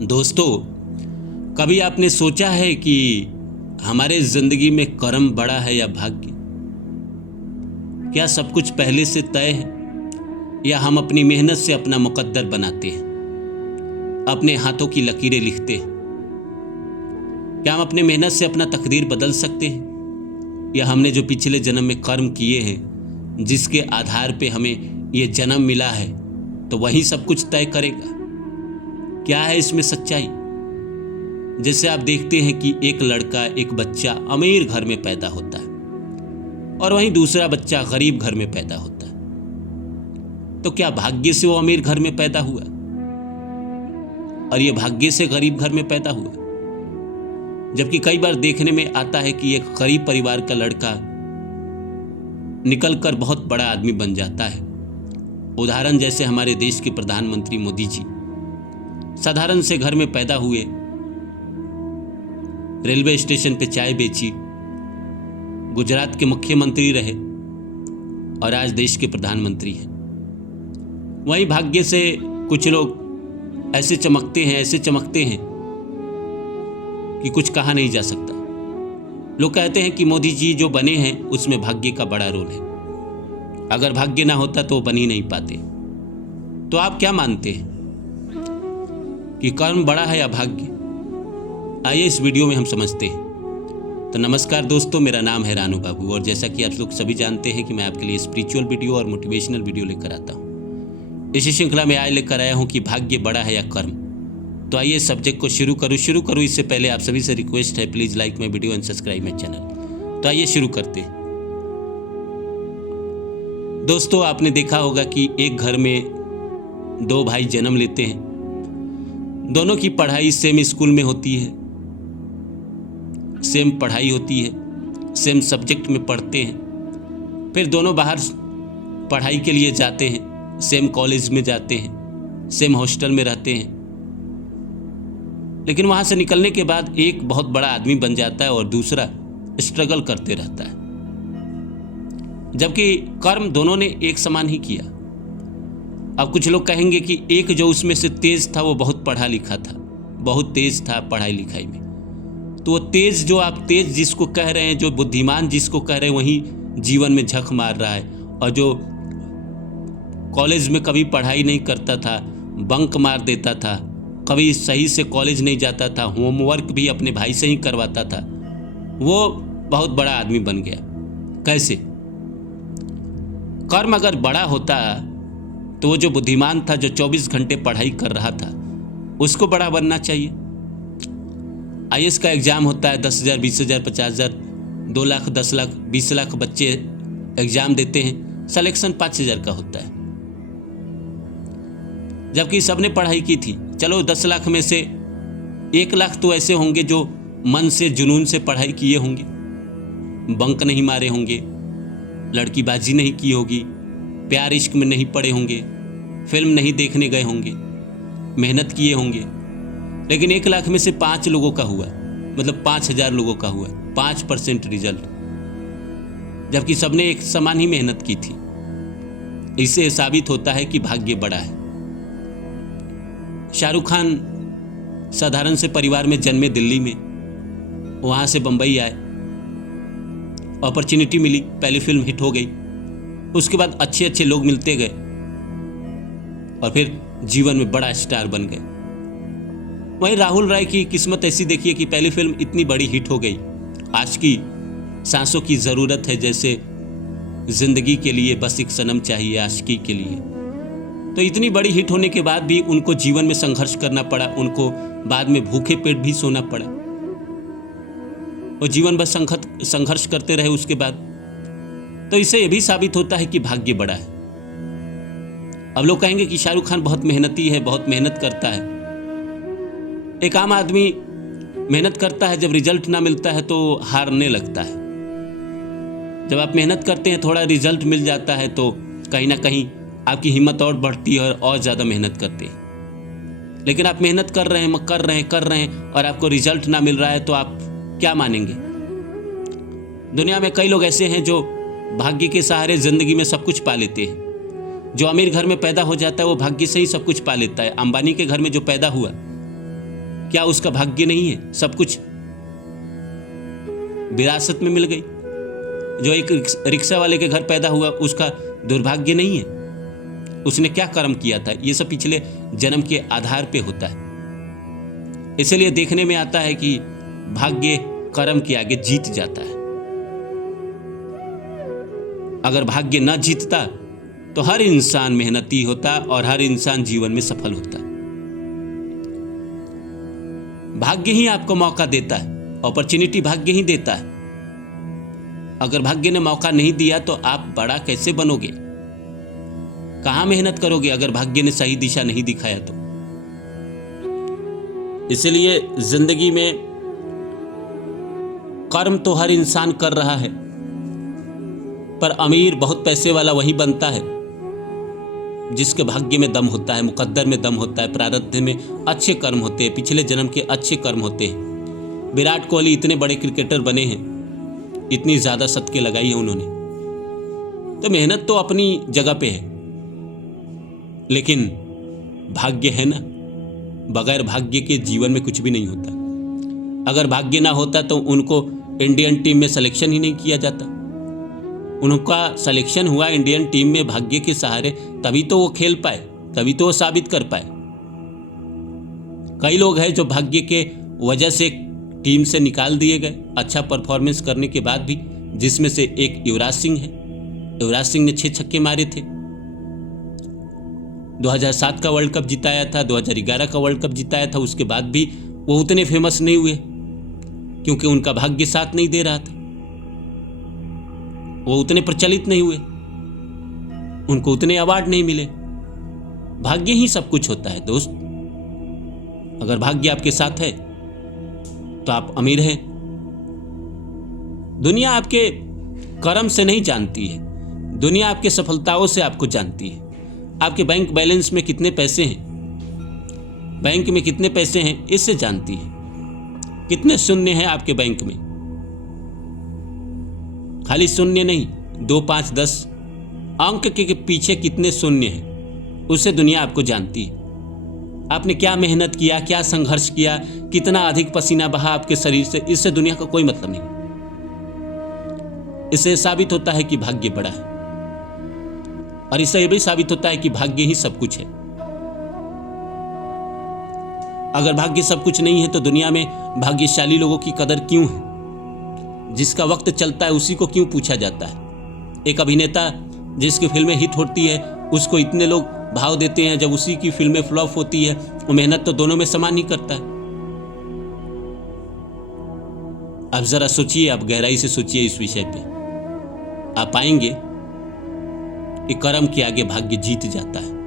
दोस्तों, कभी आपने सोचा है कि हमारे जिंदगी में कर्म बड़ा है या भाग्य? क्या सब कुछ पहले से तय है या हम अपनी मेहनत से अपना मुकद्दर बनाते हैं, अपने हाथों की लकीरें लिखते हैं? क्या हम अपने मेहनत से अपना तकदीर बदल सकते हैं या हमने जो पिछले जन्म में कर्म किए हैं, जिसके आधार पे हमें ये जन्म मिला है, तो वही सब कुछ तय करेगा? क्या है इसमें सच्चाई? जैसे आप देखते हैं कि एक लड़का, एक बच्चा अमीर घर में पैदा होता है और वहीं दूसरा बच्चा गरीब घर में पैदा होता है। तो क्या भाग्य से वो अमीर घर में पैदा हुआ और ये भाग्य से गरीब घर में पैदा हुआ? जबकि कई बार देखने में आता है कि एक गरीब परिवार का लड़का निकलकर बहुत बड़ा आदमी बन जाता है। उदाहरण जैसे हमारे देश के प्रधानमंत्री मोदी जी साधारण से घर में पैदा हुए, रेलवे स्टेशन पे चाय बेची, गुजरात के मुख्यमंत्री रहे और आज देश के प्रधानमंत्री हैं। वहीं भाग्य से कुछ लोग ऐसे चमकते हैं कि कुछ कहा नहीं जा सकता। लोग कहते हैं कि मोदी जी जो बने हैं उसमें भाग्य का बड़ा रोल है। अगर भाग्य ना होता तो वो बन ही नहीं पाते। तो आप क्या मानते हैं कि कर्म बड़ा है या भाग्य? आइए इस वीडियो में हम समझते हैं। तो नमस्कार दोस्तों, मेरा नाम है रानू बाबू और जैसा कि आप लोग सभी जानते हैं कि मैं आपके लिए स्पिरिचुअल वीडियो और मोटिवेशनल वीडियो लेकर आता हूँ। इसी श्रृंखला में आज लेकर आया हूँ कि भाग्य बड़ा है या कर्म। तो आइए सब्जेक्ट को शुरू करूँ। इससे पहले आप सभी से रिक्वेस्ट है, please like my video and subscribe my channel. तो आइए शुरू करते हैं। दोस्तों, आपने देखा होगा कि एक घर में दो भाई जन्म लेते हैं। दोनों की पढ़ाई सेम स्कूल में होती है, सेम पढ़ाई होती है, सेम सब्जेक्ट में पढ़ते हैं। फिर दोनों बाहर पढ़ाई के लिए जाते हैं, सेम कॉलेज में जाते हैं, सेम हॉस्टल में रहते हैं। लेकिन वहाँ से निकलने के बाद एक बहुत बड़ा आदमी बन जाता है और दूसरा स्ट्रगल करते रहता है। जबकि कर्म दोनों ने एक समान ही किया। अब कुछ लोग कहेंगे कि एक जो उसमें से तेज था वो बहुत पढ़ा लिखा था, बहुत तेज था पढ़ाई लिखाई में। तो वो तेज, जो आप तेज जिसको कह रहे हैं, जो बुद्धिमान जिसको कह रहे हैं, वही जीवन में झक मार रहा है। और जो कॉलेज में कभी पढ़ाई नहीं करता था, बंक मार देता था, कभी सही से कॉलेज नहीं जाता था, होमवर्क भी अपने भाई से ही करवाता था, वो बहुत बड़ा आदमी बन गया। कैसे? कर्म अगर बड़ा होता तो वो जो बुद्धिमान था, जो 24 घंटे पढ़ाई कर रहा था, उसको बड़ा बनना चाहिए। आईएएस का एग्ज़ाम होता है, 10,000, 20,000, 50,000, 2 लाख, 10 लाख, 20 लाख बच्चे एग्ज़ाम देते हैं, सिलेक्शन 5,000 का होता है। जबकि सबने पढ़ाई की थी। चलो 10 लाख में से 1 लाख तो ऐसे होंगे जो मन से, जुनून से पढ़ाई किए होंगे, बंक नहीं मारे होंगे, लड़कीबाजी नहीं की होगी, प्यार इश्क में नहीं पड़े होंगे, फिल्म नहीं देखने गए होंगे, मेहनत किए होंगे। लेकिन 1 लाख में से 5 लोगों का हुआ, मतलब 5,000 लोगों का हुआ 5% रिजल्ट, जबकि सबने एक समान ही मेहनत की थी। इससे साबित होता है कि भाग्य बड़ा है। शाहरुख खान साधारण से परिवार में जन्मे दिल्ली में, वहाँ से बम्बई आए, अपॉर्चुनिटी मिली, पहली फिल्म हिट हो गई। उसके बाद अच्छे अच्छे लोग मिलते गए और फिर जीवन में बड़ा स्टार बन गए। वहीं राहुल राय की किस्मत ऐसी देखिए कि पहली फिल्म इतनी बड़ी हिट हो गई, आज की सांसों की ज़रूरत है जैसे जिंदगी के लिए बस एक सनम चाहिए आशिकी के लिए। तो इतनी बड़ी हिट होने के बाद भी उनको जीवन में संघर्ष करना पड़ा, उनको बाद में भूखे पेट भी सोना पड़ा और जीवन भर संघर्ष करते रहे उसके बाद। तो इससे यह भी साबित होता है कि भाग्य बड़ा है। अब लोग कहेंगे कि शाहरुख खान बहुत मेहनती है, बहुत मेहनत करता है। एक आम आदमी मेहनत करता है, जब रिजल्ट ना मिलता है तो हारने लगता है। जब आप मेहनत करते हैं, थोड़ा रिजल्ट मिल जाता है तो कहीं ना कहीं आपकी हिम्मत और बढ़ती है और ज़्यादा मेहनत करते हैं। लेकिन आप मेहनत कर रहे हैं और आपको रिजल्ट ना मिल रहा है तो आप क्या मानेंगे? दुनिया में कई लोग ऐसे हैं जो भाग्य के सहारे जिंदगी में सब कुछ पा लेते हैं। जो अमीर घर में पैदा हो जाता है वो भाग्य से ही सब कुछ पा लेता है। अंबानी के घर में जो पैदा हुआ क्या उसका भाग्य नहीं है? सब कुछ विरासत में मिल गई। जो एक रिक्शा वाले के घर पैदा हुआ, उसका दुर्भाग्य नहीं है? उसने क्या कर्म किया था? ये सब पिछले जन्म के आधार पे होता है। इसलिए देखने में आता है कि भाग्य कर्म के आगे जीत जाता है। अगर भाग्य न जीतता तो हर इंसान मेहनती होता और हर इंसान जीवन में सफल होता। भाग्य ही आपको मौका देता है, अपॉर्चुनिटी भाग्य ही देता है। अगर भाग्य ने मौका नहीं दिया तो आप बड़ा कैसे बनोगे? कहां मेहनत करोगे अगर भाग्य ने सही दिशा नहीं दिखाया तो? इसलिए जिंदगी में कर्म तो हर इंसान कर रहा है, पर अमीर बहुत पैसे वाला वही बनता है जिसके भाग्य में दम होता है, मुकद्दर में दम होता है, प्रारब्ध में अच्छे कर्म होते हैं, पिछले जन्म के अच्छे कर्म होते हैं। विराट कोहली इतने बड़े क्रिकेटर बने हैं, इतनी ज्यादा शतकें लगाई हैं उन्होंने। तो मेहनत तो अपनी जगह पे है, लेकिन भाग्य है ना। बगैर भाग्य के जीवन में कुछ भी नहीं होता। अगर भाग्य ना होता तो उनको इंडियन टीम में सिलेक्शन ही नहीं किया जाता। उनका सिलेक्शन हुआ इंडियन टीम में भाग्य के सहारे, तभी तो वो खेल पाए, तभी तो वो साबित कर पाए। कई लोग हैं जो भाग्य के वजह से टीम से निकाल दिए गए अच्छा परफॉर्मेंस करने के बाद भी, जिसमें से एक युवराज सिंह है। युवराज सिंह ने 6 छक्के मारे थे। 2007 का वर्ल्ड कप जिताया था, 2011 का वर्ल्ड कप जिताया था। उसके बाद भी वो उतने फेमस नहीं हुए क्योंकि उनका भाग्य साथ नहीं दे रहा था। वो उतने प्रचलित नहीं हुए, उनको उतने अवार्ड नहीं मिले। भाग्य ही सब कुछ होता है दोस्त। अगर भाग्य आपके साथ है तो आप अमीर हैं। दुनिया आपके कर्म से नहीं जानती है, दुनिया आपके सफलताओं से आपको जानती है। आपके बैंक बैलेंस में कितने पैसे हैं, बैंक में कितने पैसे हैं, इससे जानती है। कितने शून्य हैं आपके बैंक में? खाली शून्य नहीं, 2, 5, 10 अंक के पीछे कितने शून्य हैं, उससे दुनिया आपको जानती है। आपने क्या मेहनत किया, क्या संघर्ष किया, कितना अधिक पसीना बहा आपके शरीर से, इससे दुनिया का कोई मतलब नहीं। इससे साबित होता है कि भाग्य बड़ा है, और इससे यह भी साबित होता है कि भाग्य ही सब कुछ है। अगर भाग्य सब कुछ नहीं है तो दुनिया में भाग्यशाली लोगों की कदर क्यों है? जिसका वक्त चलता है उसी को क्यों पूछा जाता है? एक अभिनेता जिसकी फिल्में हिट होती है उसको इतने लोग भाव देते हैं, जब उसी की फिल्में फ्लॉप होती है वो मेहनत तो दोनों में समान ही करता है। अब जरा सोचिए, आप गहराई से सोचिए इस विषय पे। आप पाएंगे कि कर्म के आगे भाग्य जीत जाता है।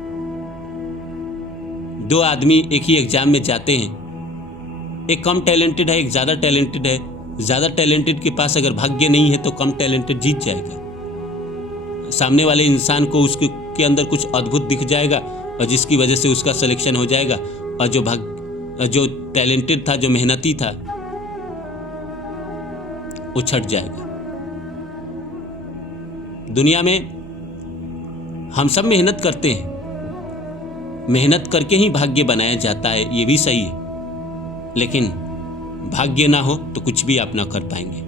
2 आदमी एक ही एग्जाम में जाते हैं, एक कम टैलेंटेड है, एक ज्यादा टैलेंटेड है। ज्यादा टैलेंटेड के पास अगर भाग्य नहीं है तो कम टैलेंटेड जीत जाएगा। सामने वाले इंसान को उसके अंदर कुछ अद्भुत दिख जाएगा और जिसकी वजह से उसका सिलेक्शन हो जाएगा, और जो टैलेंटेड था, जो मेहनती था, वो छट जाएगा। दुनिया में हम सब मेहनत करते हैं, मेहनत करके ही भाग्य बनाया जाता है, ये भी सही है। लेकिन भाग्य ना हो तो कुछ भी आप ना कर पाएंगे।